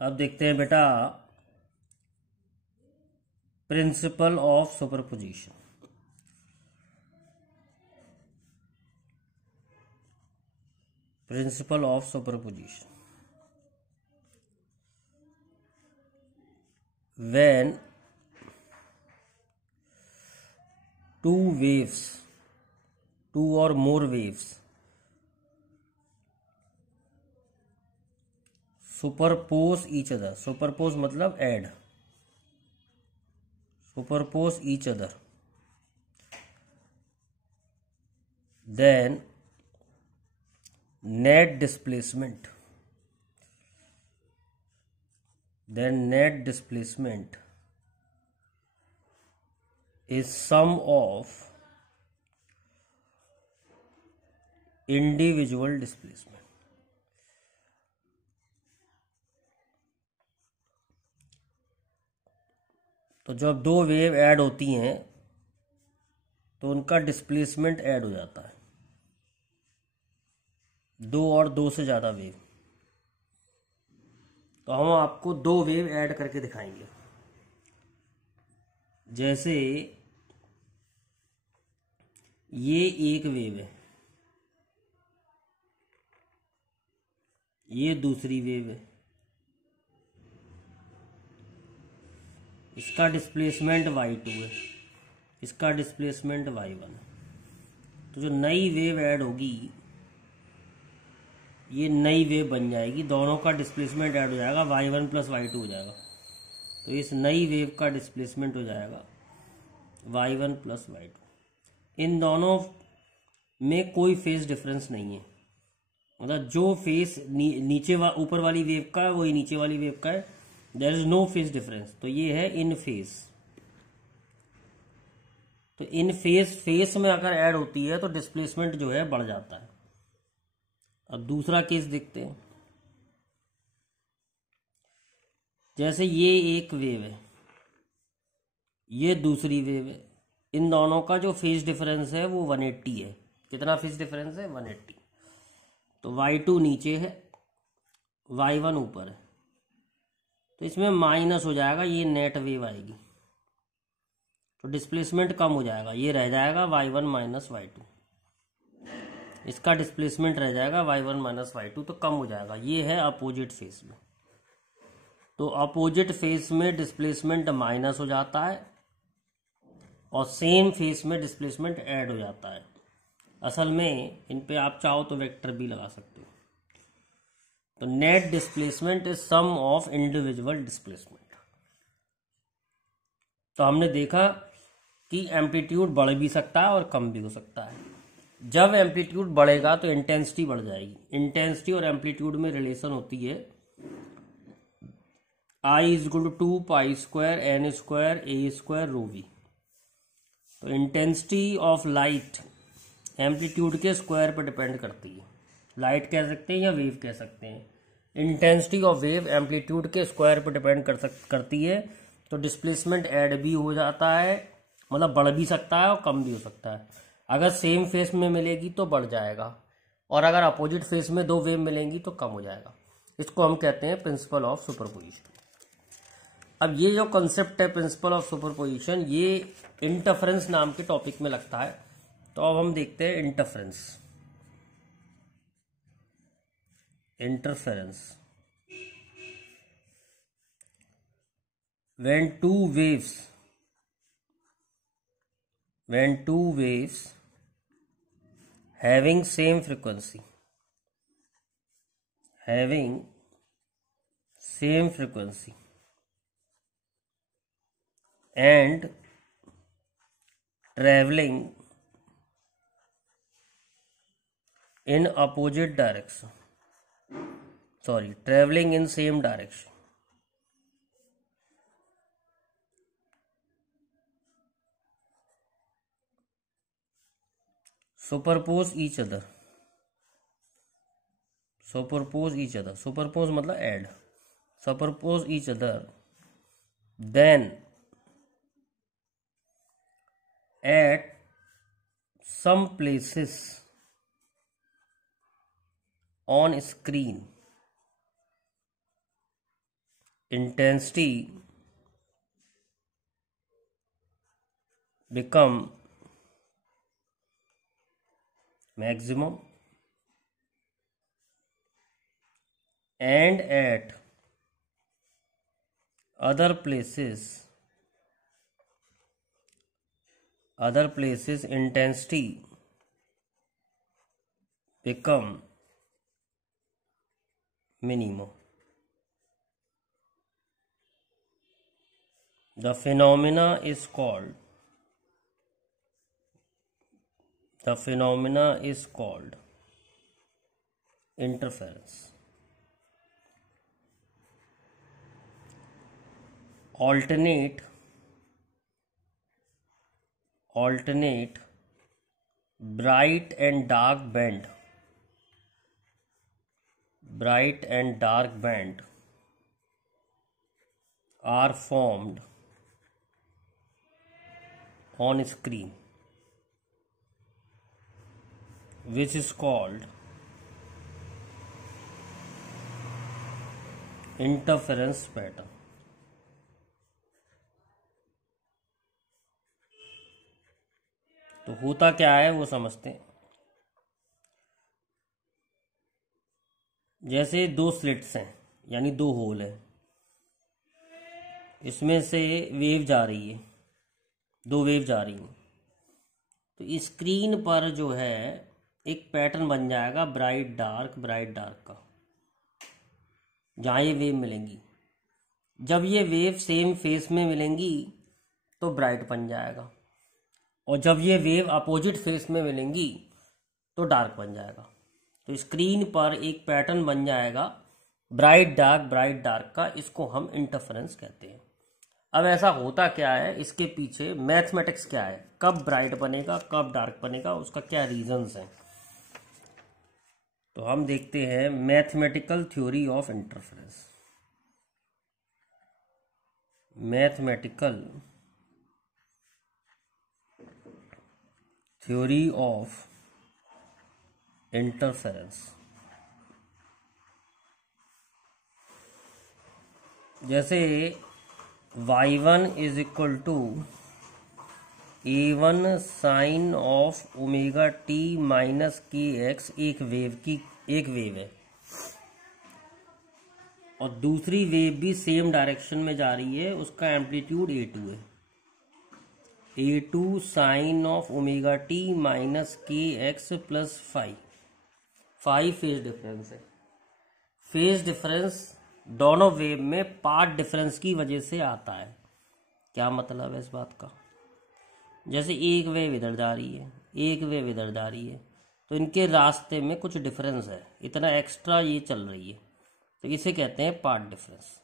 अब देखते हैं बेटा principle of superposition. Principle of superposition, when two waves, two or more waves superpose each other, superpose मतलब add, superpose each other, then net displacement is sum of individual displacement। तो जब दो wave add होती हैं तो उनका displacement add हो जाता है, दो और दो से ज़्यादा वेव। तो हम आपको दो वेव ऐड करके दिखाएंगे। जैसे ये एक वेव है, ये दूसरी वेव है, इसका डिस्प्लेसमेंट y2 है, इसका डिस्प्लेसमेंट y1 है। तो जो नई वेव ऐड होगी ये नई वेव बन जाएगी, दोनों का डिस्प्लेसमेंट ऐड हो जाएगा, y1 प्लस y2 हो जाएगा। तो इस नई वेव का डिस्प्लेसमेंट हो जाएगा y1 प्लस y2। इन दोनों में कोई फेस डिफरेंस नहीं है, मतलब जो फेस नीचे ऊपर वाली वेव का है वही नीचे वाली वेव का है, there is no phase difference. तो ये है इन फेस। तो इन फेस में अगर ऐड होती है तो डिस्प्लेसमेंट जो है बढ़ जाता है। अब दूसरा केस देखते हैं। जैसे ये एक वेव है, ये दूसरी वेव है, इन दोनों का जो फेस डिफरेंस है वो 180 है। कितना फेस डिफरेंस है? 180। तो y2 नीचे है, y1 ऊपर है, तो इसमें माइनस हो जाएगा, ये नेट वेव आएगी तो डिस्प्लेसमेंट कम हो जाएगा, ये रह जाएगा y1 माइनस y2, इसका डिस्प्लेसमेंट रह जाएगा y1 माइनस y2, तो कम हो जाएगा। ये है अपोजिट फेस में। तो अपोजिट फेस में डिस्प्लेसमेंट माइनस हो जाता है और सेम फेस में डिस्प्लेसमेंट ऐड हो जाता है। असल में इन पे आप चाहो तो वेक्टर भी लगा सकते हो। तो net displacement is sum of individual displacement. तो हमने देखा कि एम्पलीट्यूड बढ़ भी सकता है और कम भी हो सकता है। जब एम्पलीट्यूड बढ़ेगा तो इंटेंसिटी बढ़ जाएगी। इंटेंसिटी और एम्पलीट्यूड में रिलेशन होती है I is equal to 2 pi square N square A square rho V. तो इंटेंसिटी ऑफ लाइट एम्पलीट्यूड के स्क्वायर पर डिपेंड करती है। लाइट कह सकते हैं या वेव कह सकते हैं। इंटेंसिटी ऑफ वेव एम्पलीट्यूड के स्क्वायर पर डिपेंड करती है। तो डिस्प्लेसमेंट ऐड भी हो जाता है, मतलब बढ़ भी सकता है और कम भी हो सकता है। अगर सेम फेस में मिलेगी तो बढ़ जाएगा, और अगर अपोजिट फेस में दो वेव मिलेंगी तो कम हो जाएगा। इसको हम कहते हैं प्रिंसिपल ऑफ सुपरपोजिशन। अब ये जो कंसेप्ट है प्रिंसिपल ऑफ सुपरपोजिशन, ये इंटरफेरेंस नाम के टॉपिक में लगता है। तो अब हम देखते हैं interference. when two waves having same frequency and traveling in opposite direction, traveling in same direction, superpose each other, superpose मतलब add, superpose each other, then at some places on screen intensity become maximum and at other places intensity become minimum. The phenomena is called interference. Alternate bright and dark band are formed on screen, which is called interference pattern. तो होता क्या है वो समझते हैं। जैसे दो slits हैं, यानी दो होल है, इसमें से वेव जा रही है, दो वेव जा रही हैं, तो स्क्रीन पर जो है एक पैटर्न बन जाएगा ब्राइट डार्क का, जहाँ ये वेव मिलेंगी। जब ये वेव सेम फेस में मिलेंगी तो ब्राइट बन जाएगा, और जब ये वेव अपोजिट फेस में मिलेंगी तो डार्क बन जाएगा। तो स्क्रीन पर एक पैटर्न बन जाएगा ब्राइट डार्क का, इसको हम इंटरफेरेंस कहते हैं। अब ऐसा होता क्या है, इसके पीछे मैथमेटिक्स क्या है, कब ब्राइट बनेगा कब डार्क बनेगा, उसका क्या रीजंस हैं। तो हम देखते हैं mathematical theory of interference. Mathematical theory of interference. जैसे y1 is equal to a1 sine of omega t minus k x, एक वेव है, और दूसरी वेव भी सेम डायरेक्शन में जा रही है, उसका एम्पलीट्यूड a2 है। a2 sine of omega t minus k x plus 5 phase difference है। फेज डिफरेंस दोनों वेव में पाथ डिफरेंस की वजह से आता है। क्या मतलब है इस बात का? जैसे एक वेव इधर जा रही है, एक वेव इधर जा रही है, तो इनके रास्ते में कुछ डिफरेंस है, इतना एक्स्ट्रा ये चल रही है, तो इसे कहते हैं पाथ डिफरेंस।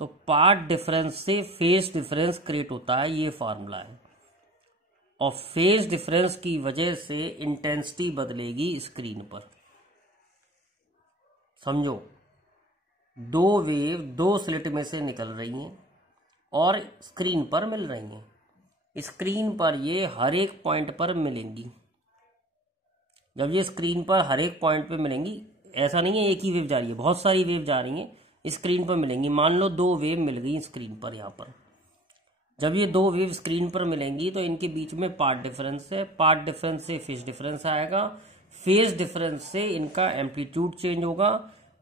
तो पाथ डिफरेंस से फेज डिफरेंस क्रिएट होता है, ये फार्मूला है। और फेज डिफरेंस की वजह से इंटेंसिटी बदलेगी स्क्रीन पर। समझो, दो वेव दो स्लिट में से निकल रही हैं और स्क्रीन पर मिल रही हैं। स्क्रीन पर ये हर एक पॉइंट पर मिलेंगी। जब ये स्क्रीन पर हर एक पॉइंट पे मिलेंगी, ऐसा नहीं है एक ही वेव जा रही है, बहुत सारी वेव जा रही हैं, स्क्रीन पर मिलेंगी। मान लो दो वेव मिल गई स्क्रीन पर, यहाँ पर जब ये दो वेव स्क्रीन पर मिलेंगी तो इनके बीच में पाथ डिफरेंस है, पाथ डिफरेंस से फेज डिफरेंस आएगा, फेज डिफरेंस से इनका एम्पलीट्यूड चेंज होगा,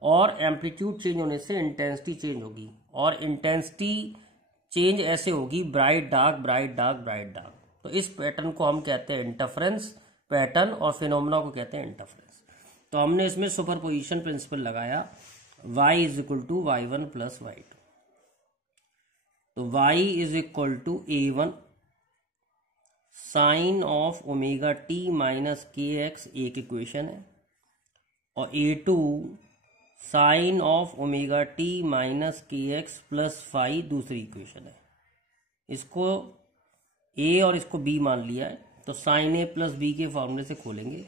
और एम्पलीट्यूड चेंज होने से इंटेंसिटी चेंज होगी, और इंटेंसिटी चेंज ऐसे होगी ब्राइट डार्क। तो इस पैटर्न को हम कहते हैं इंटरफेरेंस पैटर्न, और फिनोमेना को कहते हैं इंटरफेरेंस। तो हमने इसमें सुपरपोजिशन प्रिंसिपल लगाया, y is equal to y1 plus y2। तो y is equal to a1 sine of omega t minus k x एक इक्वेशन है, और a2 sine of omega t minus k x plus 5 दूसरी equation है। इसको a और इसको b मान लिया है, तो साइन a प्लस बी के फॉर्मूले से खोलेंगे।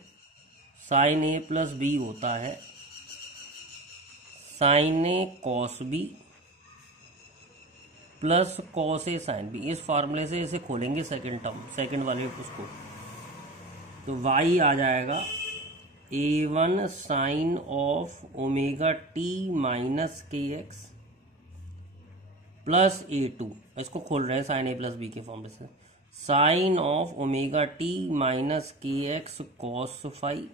साइन a प्लस बी होता है sine a cos b plus cos a sine b। इस फॉर्मूले से इसे खोलेंगे सेकंड वाले उसको, तो y आ जाएगा a1 sine of omega t minus k x plus A2, इसको खोल रहे हैं साइन ए प्लस बी के फॉर्मूले से, sine of omega t minus k x cos phi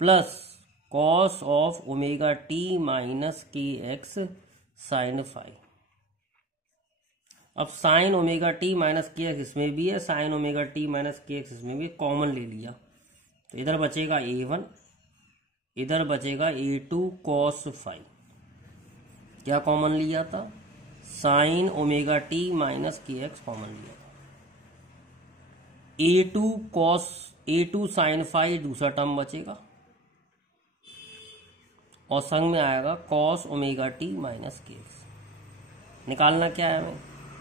plus cos of omega t minus k x sine phi. अब sine omega t minus k x इसमें भी है, sine omega t minus k x इसमें भी, common ले लिया तो इधर बचेगा A1, इधर बचेगा A2 कॉस फाई। क्या कॉमन लिया था? Sign omega t minus k x common लिया था। A2 साइन फाई दूसरा टर्म बचेगा और संग में आएगा cos omega t minus k x. निकालना क्या है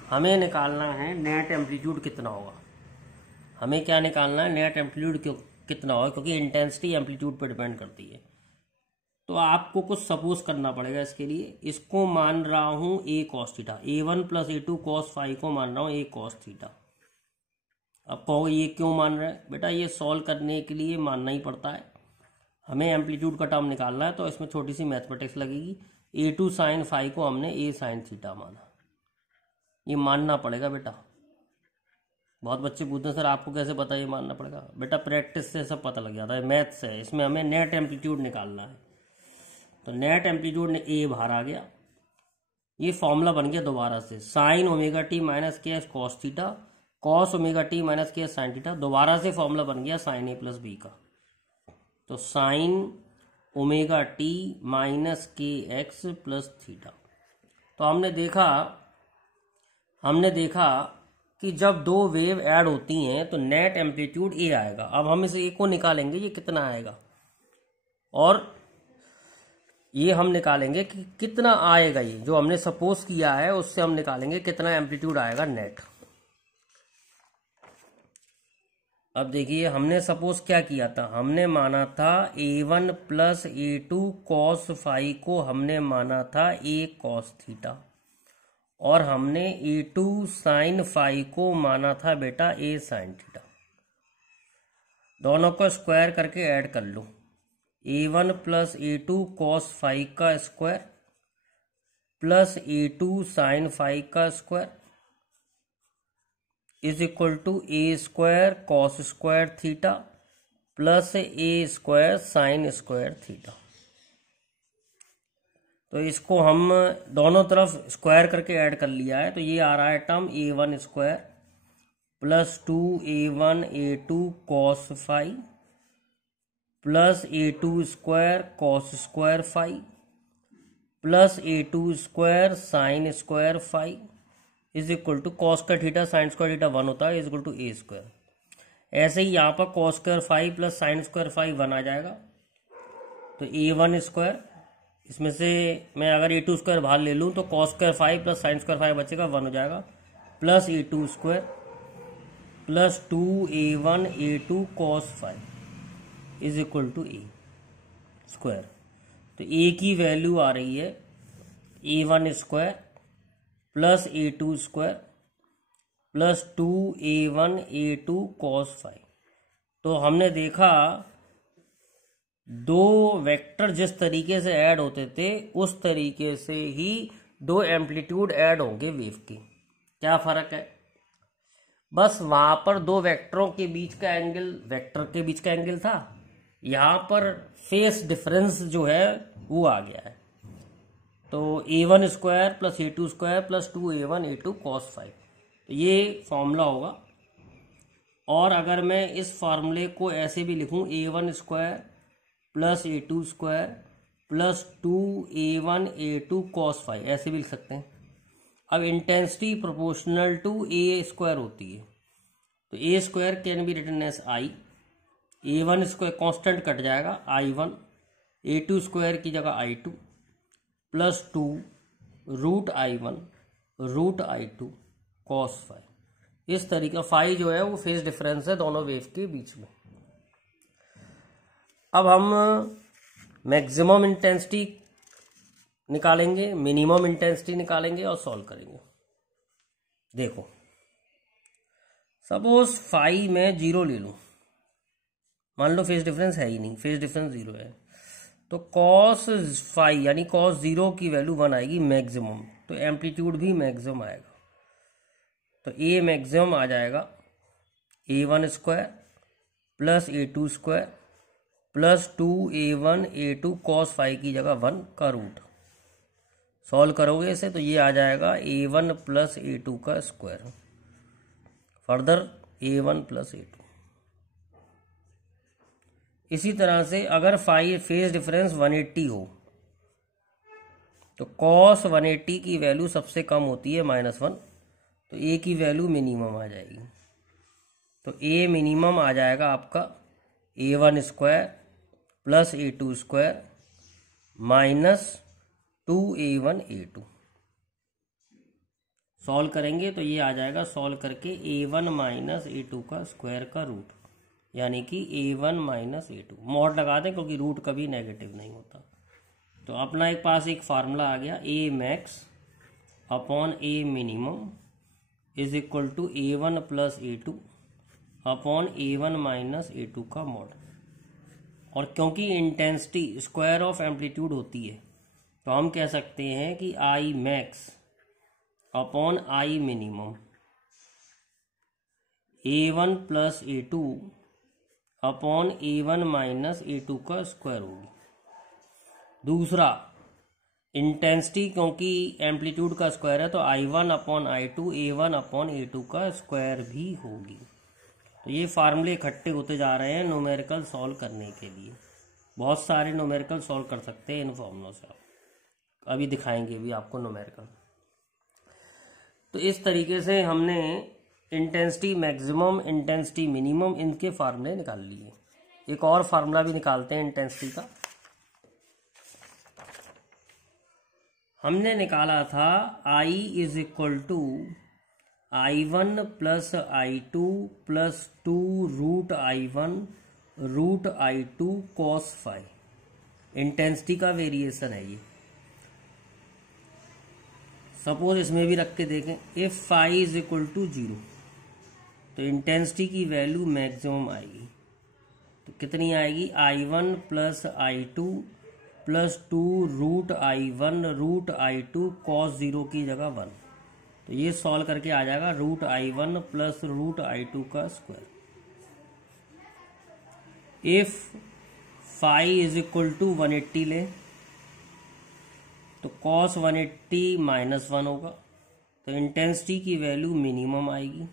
हमें निकालना है नेट एम्पलीट्यूड कितना होगा। हमें क्या निकालना है? नेट एम्पलीट्यूड कितना होगा, क्योंकि इंटेंसिटी एम्पलीट्यूड पर डिपेंड करती है। तो आपको कुछ सपोज करना पड़ेगा इसके लिए। इसको मान रहा हूं A cos theta, A1 plus A2 cos phi को मान रहा हूं A cos थीटा। अब कहोगे ये क्यों मान रहे हैं? बेटा ये सॉल्व करने के लिए मानना ही पड़ता है। हमें एम्पलीट्यूड का टर्म निकालना है तो इसमें छोटी सी मैथमेटिक्स लगेगी। A2 साइन फाई को हमने A साइन थीटा माना, ये मानना पड़ेगा बेटा। बहुत बच्चे पूछते हैं सर आपको कैसे पता ये मानना पड़ेगा? बेटा प्रैक्टिस से सब पता लग जाता है, मैथ्स है, इसमें हमें नेट एम्पलीट्यूड निकालना है। तो नेट एम्पलीट्यूड ने A बाहर आ गया, ये फॉर्मूला बन गया दोबारा से, sign omega t minus k x cos theta cos omega t minus k x sine theta, दोबारा से फॉर्मूला बन गया साइन ए प्लस बी का। तो sign omega t minus k x plus theta. तो हमने देखा कि जब दो वेव ऐड होती हैं तो नेट एम्पलीट्यूड ए आएगा। अब हम इस ए को निकालेंगे, ये कितना आएगा, और ये हम निकालेंगे कि कितना आएगा। ये जो हमने सपोज किया है उससे हम निकालेंगे कितना एम्पलीट्यूड आएगा नेट। अब देखिए हमने सपोज क्या किया था, हमने माना था A1 plus A2 cos phi को हमने माना था A कॉस थीटा, और हमने A2 साइन फाई को माना था बेटा A साइन थीटा। दोनों को स्क्वायर करके ऐड कर लो, A1 plus A2 cos phi का square plus A2 sine phi का square is equal to A square cos square theta plus A square sine square theta. तो इसको हम दोनों तरफ स्क्वायर करके ऐड कर लिया है, तो ये आ रहा है term A1 square plus 2A1 A2 cos phi plus A2 square cos square phi plus A2 square sine square phi is equal to cos square theta sine square theta 1 होता है, is equal to A square. ऐसे ही यहाँ पर cos square phi plus sine square phi 1 आ जाएगा, तो A1 square, इसमें से मैं अगर A2 स्क्वायर बाहर ले लूँ तो cos square phi plus sine square phi बचेगा 1 हो जाएगा, plus A2 square plus 2A1 A2 cos phi is equal to A square. तो A की वैल्यू आ रही है A1 square plus A2 square plus 2A1 A2 cos phi. तो हमने देखा दो वेक्टर जिस तरीके से ऐड होते थे उस तरीके से ही दो एम्पलीट्यूड ऐड होंगे वेव के। क्या फर्क है? बस वहां पर दो वेक्टरों के बीच का एंगल, वेक्टर के बीच का एंगल था, यहां पर फेस डिफरेंस जो है वो आ गया है। तो A1 square plus A2 square plus 2A1 A2 cos phi, तो ये फॉर्मूला होगा। और अगर मैं इस फार्मूले को ऐसे भी लिखूं A1 square plus A2 square plus 2A1 A2 cos phi, ऐसे भी लिख सकते हैं। अब intensity proportional to A square होती है, तो A square can be written as I, A1 square constant कट जाएगा I1, A2 स्क्वायर की जगह I2 plus 2 root I1 root I2 cos phi. इस तरीका फाई जो है वो फेस डिफरेंस है दोनों वेव के बीच में। अब हम मैक्सिमम इंटेंसिटी निकालेंगे, मिनिमम इंटेंसिटी निकालेंगे और सॉल्व करेंगे। देखो सपोज फाई में 0 ले लूं, मान लो फेस डिफरेंस है ही नहीं, फेस डिफरेंस 0 है, तो कॉस फाई यानी कॉस 0 की वैल्यू 1 आएगी मैक्सिमम, तो एम्पलीट्यूड भी मैक्सिमम आएगा। तो ए मैक्सिमम आ जाएगा A1 square plus A2 square plus 2A1 A2 cos phi की जगह 1 का रूट। सॉल्व करोगे इसे तो ये आ जाएगा A1 प्लस A2 का square, further A1 plus A2। इसी तरह से अगर फाई फेज डिफरेंस 180 हो तो कॉस 180 की वैल्यू सबसे कम होती है -1, तो ए की वैल्यू मिनिमम आ जाएगी। तो ए मिनिमम आ जाएगा आपका A1 square plus A2 square minus 2A1 A2। Solve करेंगे तो ये आ जाएगा, सॉल्व करके A1 माइनस A2 का स्क्वायर का रूट, यानी कि A1 माइनस A2। मॉड लगा दें क्योंकि रूट कभी नेगेटिव नहीं होता। तो अपना एक पास एक फार्मूला आ गया, A max upon A minimum is equal to A1 plus A2 upon A1 minus A2 का मॉड। और क्योंकि इंटेंसिटी स्क्वायर ऑफ एम्पलीट्यूड होती है तो हम कह सकते हैं कि I max upon I minimum A1 plus A2 upon A1 minus A2 का स्क्वायर होगी। दूसरा, इंटेंसिटी क्योंकि एम्पलीट्यूड का स्क्वायर है तो I1 upon I2 A1 upon A2 का स्क्वायर भी होगी। तो ये फार्मूले इकट्ठे होते जा रहे हैं न्यूमेरिकल सॉल्व करने के लिए। बहुत सारे न्यूमेरिकल सॉल्व कर सकते हैं इन फॉर्मूलों से, आप अभी दिखाएंगे भी आपको न्यूमेरिकल। तो इस तरीके से हमने इंटेंसिटी मैक्सिमम, इंटेंसिटी मिनिमम, इनके फार्मूले निकाल लिए। एक और फार्मूला भी निकालते हैं इंटेंसिटी का। हमने निकाला था I is equal to I1 plus I2 plus 2 root I1 root I2 cos phi. Intensity का वेरिएशन है ये। सपोज इसमें भी रख के देखें, if phi is equal to 0 तो इंटेंसिटी की वैल्यू मैक्सिमम आएगी। तो कितनी आएगी, I1 plus I2 plus 2 root I1 root I2 cos 0 की जगह 1। तो ये सॉल्व करके आ जाएगा root I1 plus root I2 का square. If phi is equal to 180 ले तो कॉस 180 -1 होगा, तो इंटेंसिटी की वैल्यू मिनिमम आएगी।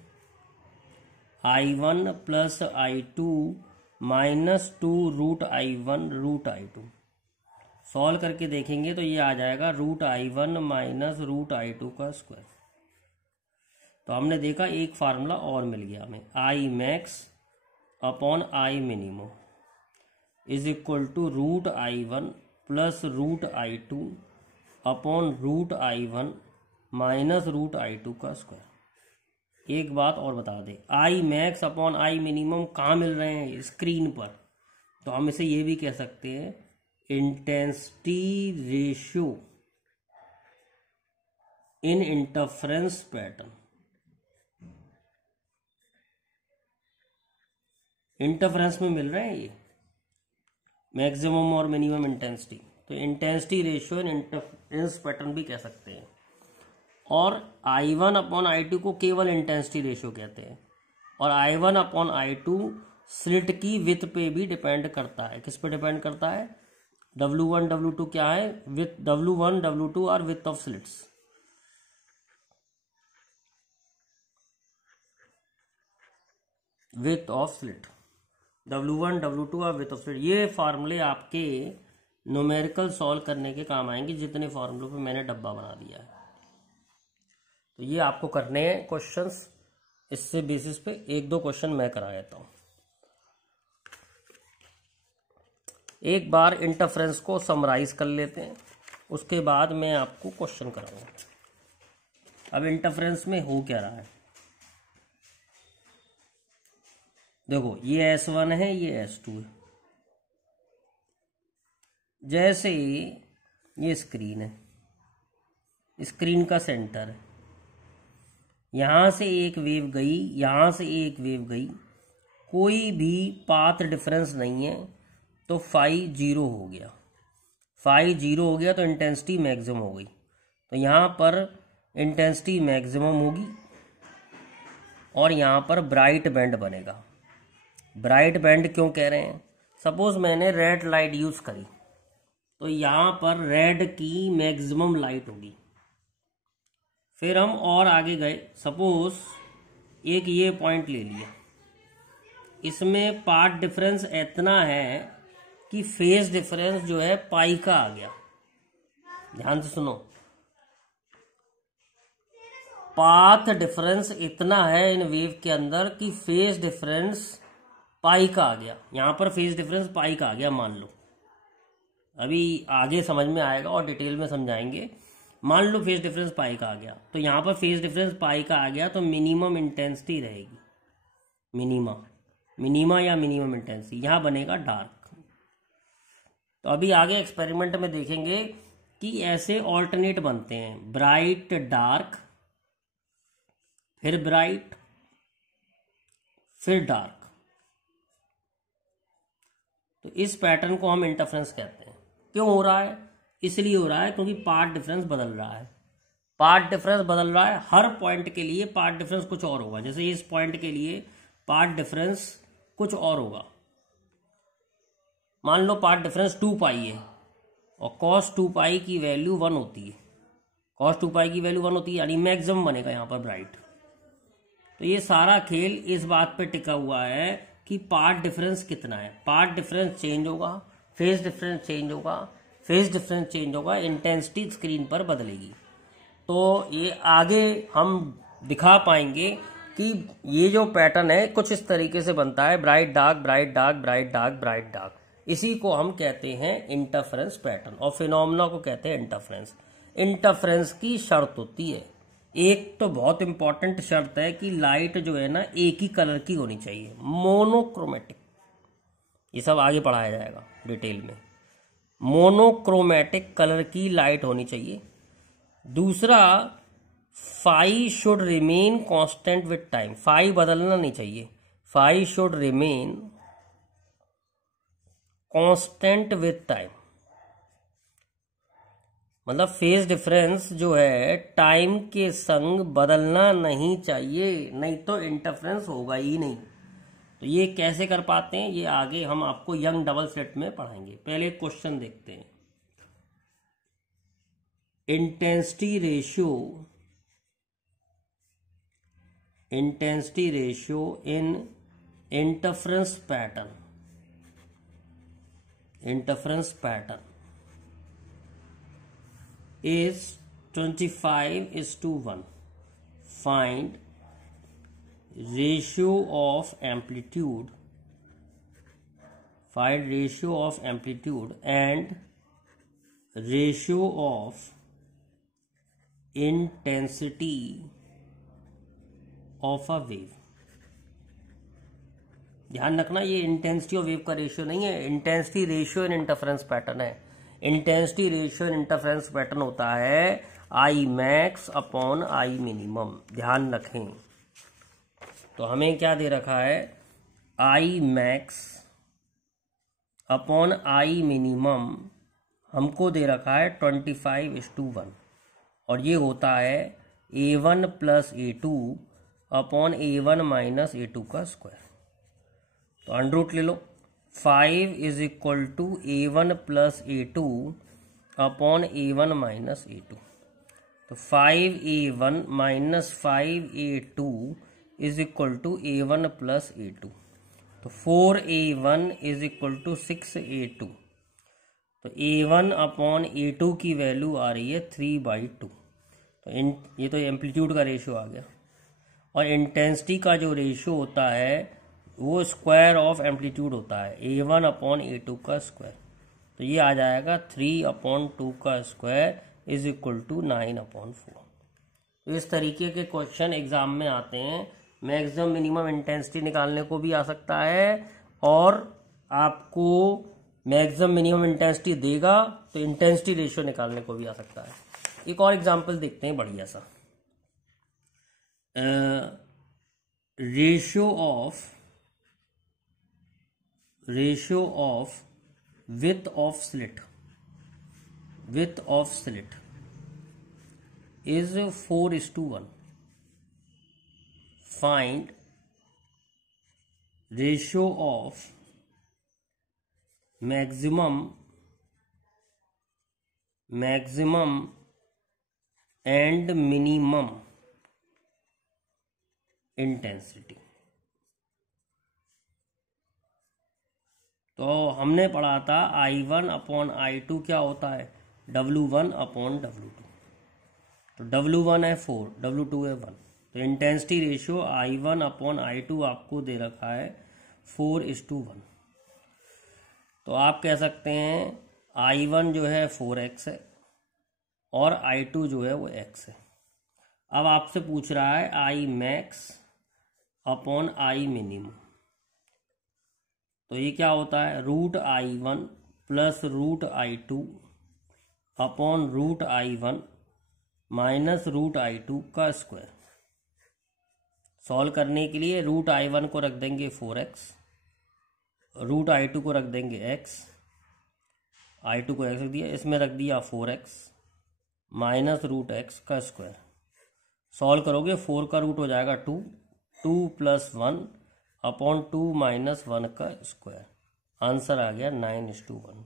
I1 plus I2 minus 2 root I1 root I2। Solve करके देखेंगे तो ये आ जाएगा root I1 minus root I2 का स्क्वायर। तो हमने देखा एक फार्मूला और मिल गया हमें, I max upon I minimum is equal to root I1 plus root I2 upon root I1 minus root I2 का स्क्वायर। एक बात और बता दें, I max upon I minimum कहाँ मिल रहे हैं, स्क्रीन पर। तो हम इसे ये भी कह सकते हैं intensity ratio in interference pattern. Interference में मिल रहे हैं ये मैक्सिमम और मिनिमम इंटेंसिटी, तो intensity ratio in interference pattern भी कह सकते हैं। और I1 अपॉन I2 को केवल इंटेंसिटी रेशियो कहते हैं। और I1 अपॉन I2 स्लिट की विड्थ पे भी डिपेंड करता है। किस पे डिपेंड करता है, W1 W2 क्या है, with W1 W2 are width of slits. Width of slit W1 W2 और विड्थ ऑफ स्लिट। ये फार्मूले आपके न्यूमेरिकल सॉल्व करने के काम आएंगे, जितने फार्मूलों पे मैंने डब्बा बना दिया है। तो ये आपको करने हैं क्वेश्चंस, इससे बेसिस पे एक दो क्वेश्चन मैं करा देता हूँ। एक बार इंटरफेरेंस को समराइज कर लेते हैं, उसके बाद मैं आपको क्वेश्चन कराऊंगा। अब इंटरफेरेंस में हो क्या रहा है, देखो ये S1 है, ये S2 है। जैसे ये स्क्रीन है, स्क्रीन का सेंटर है, यहां से एक वेव गई, यहां से एक वेव गई, कोई भी पाथ डिफरेंस नहीं है, तो फाई 0 हो गया। फाई 0 हो गया तो इंटेंसिटी मैक्सिमम हो गई, तो यहाँ पर इंटेंसिटी मैक्सिमम होगी और यहाँ पर ब्राइट बैंड बनेगा। ब्राइट बैंड क्यों कह रहे हैं? सपोज मैंने रेड लाइट यूज करी तो यहाँ पर रेड की मैक्सिमम लाइट होगी। फिर हम और आगे गए, सपोज एक ये पॉइंट ले लिया, इसमें पाथ डिफरेंस इतना है कि फेज डिफरेंस जो है पाई का आ गया। ध्यान से सुनो, पाथ डिफरेंस इतना है इन वेव के अंदर कि फेज डिफरेंस पाई का आ गया। यहां पर फेज डिफरेंस पाई का आ गया मान लो, अभी आगे समझ में आएगा और डिटेल में समझाएंगे। मान लो फेज डिफरेंस पाई का आ गया, तो यहां पर फेज डिफरेंस पाई का आ गया तो मिनिमम इंटेंसिटी रहेगी, मिनिमा या मिनिमम इंटेंसिटी, यहां बनेगा डार्क। तो अभी आगे एक्सपेरिमेंट में देखेंगे कि ऐसे ऑल्टरनेट बनते हैं, ब्राइट डार्क, फिर ब्राइट, फिर डार्क। तो इस पैटर्न को हम इंटरफेरेंस कहते हैं। क्यों हो रहा है? इसलिए हो रहा है क्योंकि पाथ डिफरेंस बदल रहा है। पाथ डिफरेंस बदल रहा है, हर पॉइंट के लिए पाथ डिफरेंस कुछ और होगा। जैसे इस पॉइंट के लिए पाथ डिफरेंस कुछ और होगा, मान लो पाथ डिफरेंस 2 पाई है और cos 2 पाई की वैल्यू 1 होती है, cos 2 पाई की वैल्यू 1 होती है, यानी मैक्सिमम बनेगा यहाँ पर ब्राइट। तो ये सारा खेल इस बात पे टिका हुआ है कि पाथ डिफरेंस कितना है। पाथ डिफरेंस चेंज होगा, फेज डिफरेंस चेंज होगा, फेज डिफरेंस चेंज होगा, इंटेंसिटी स्क्रीन पर बदलेगी। तो ये आगे हम दिखा पाएंगे कि ये जो पैटर्न है कुछ इस तरीके से बनता है, bright dark, bright dark, bright dark, bright dark. इसी को हम कहते हैं इंटरफेरेंस पैटर्न और फिनोमेना को कहते हैं इंटरफेरेंस। इंटरफेरेंस की शर्त होती है, एक तो बहुत इंपॉर्टेंट शर्त है कि लाइट जो है ना एक ही कलर की होनी चाहिए, मोनोक्रोमेटिक। ये सब आगे पढ़ाया जाएगा डिटेल में। मोनोक्रोमेटिक कलर की लाइट होनी चाहिए। दूसरा, phi should remain constant with time, phi बदलना नहीं चाहिए, phi should remain constant with time. मतलब फेज डिफरेंस जो है टाइम के संग बदलना नहीं चाहिए, नहीं तो इंटरफेरेंस होगा ही नहीं। तो ये कैसे कर पाते हैं ये आगे हम आपको यंग डबल स्लिट में पढ़ाएंगे। पहले क्वेश्चन देखते हैं। Intensity ratio in interference pattern is 25:1. Find ratio of amplitude and ratio of intensity of a wave। ध्यान रखना, ये इंटेंसिटी ऑफ वेव का रेशियो नहीं है, intensity ratio in interference pattern है। Intensity ratio in interference pattern होता है I max upon I minimum. ध्यान रखें, तो हमें क्या दे रखा है, I max upon I minimum हमको दे रखा है 25:1 और ये होता है A1 plus A2 upon A1 minus A2 का स्क्वायर। तो अंडर रूट ले लो, 5 is equal to A1 plus A2 upon A1 minus A2। तो 5A1 minus 5A2 is equal to A1 plus A2। तो 4A1 is equal to 6A2। तो A1 upon A2 की value आ रही है 3/2। तो ये तो एम्पलीट्यूड का रेशियो आ गया। और इंटेंसिटी का जो रेशियो होता है वो स्क्वायर ऑफ एम्पलीट्यूड होता है, A1 अपॉन A2 का स्क्वायर। तो ये आ जाएगा 3/2 का स्क्वायर इज इक्वल टू 9/4। तो इस तरीके के क्वेश्चन एग्जाम में आते हैं। मैक्सिमम मिनिमम इंटेंसिटी निकालने को भी आ सकता है और आपको मैक्सिमम मिनिमम इंटेंसिटी देगा तो इंटेंसिटी रेशियो निकालने को भी आ सकता है। एक और एग्जांपल देखते हैं बढ़िया सा। Ratio of width of slit. width of slit is 4:1. Find ratio of maximum and minimum intensity. तो हमने पढ़ा था I1/I2 क्या होता है, W1/W2। तो W1 है 4, W2 है 1। तो इंटेंसिटी रेशियो I1/I2 आपको दे रखा है 4:1। तो आप कह सकते हैं I1 जो है 4x है और I2 जो है वो x है। अब आपसे पूछ रहा है I max/I minimum। तो ये क्या होता है, √I1 plus √I2 upon √I1 minus √I2 का स्क्वायर। सॉल्व करने के लिए √I1 को रख देंगे 4x, √I2 को रख देंगे x, I2 को x रख दिया, इसमें रख दिया 4x माइनस √x का स्क्वायर। सॉल्व करोगे 4 का रूट हो जाएगा 2, 2 + 1 अपॉन 2 - 1 का स्क्वायर। आंसर आ गया 9:1।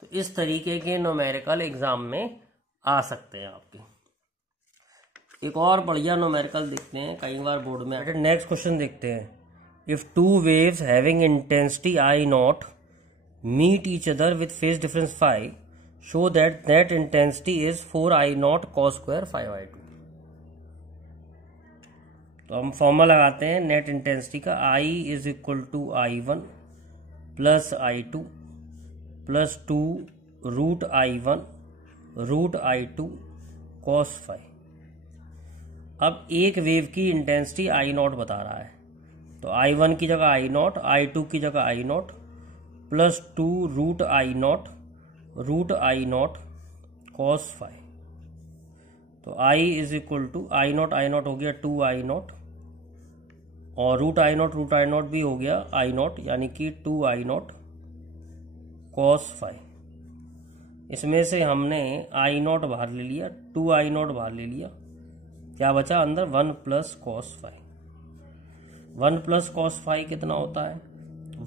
तो इस तरीके के न्यूमेरिकल एग्जाम में आ सकते हैं आपके। एक और बढ़िया न्यूमेरिकल देखते हैं, कई बार बोर्ड में। नेक्स्ट क्वेश्चन देखते हैं। If two waves having intensity I0 meet each other with phase difference 5, show that net intensity is 4I0 cos² 5I2। तो हम फॉर्मूला लगाते हैं नेट इंटेंसिटी का। I = I1 + I2 + 2 √I1 √I2 cos 5। अब एक wave की इंटेंसिटी I0 बता रहा है, तो I1 की जगह I0, I2 की जगह I0 + 2 √I0 √I0 cos 5। तो I = I0 हो गया 2I0 और √I0 भी हो गया I0, यानी कि 2I0 cos 5। इसमें से हमने I0 बाहर ले लिया, 2I0 बाहर ले लिया, क्या बचा अंदर 1 + cos 5। 1 + cos 5 कितना होता है,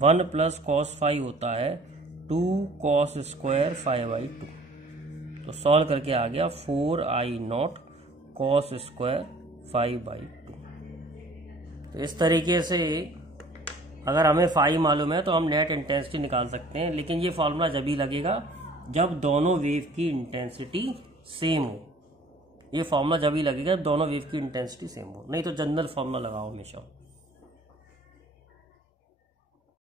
1 + cos 5 होता है 2 cos² 5/2। तो सॉल्व करके आ गया 4I0 cos² 5/2। तो इस तरीके से अगर हमें फाई मालूम है तो हम नेट इंटेंसिटी निकाल सकते हैं, लेकिन ये फॉर्मूला जब ही लगेगा जब दोनों वेव की इंटेंसिटी सेम हो। ये फॉर्मूला जब ही लगेगा जब दोनों वेव की इंटेंसिटी सेम हो, नहीं तो जनरल फॉर्मूला लगाओ हमेशा।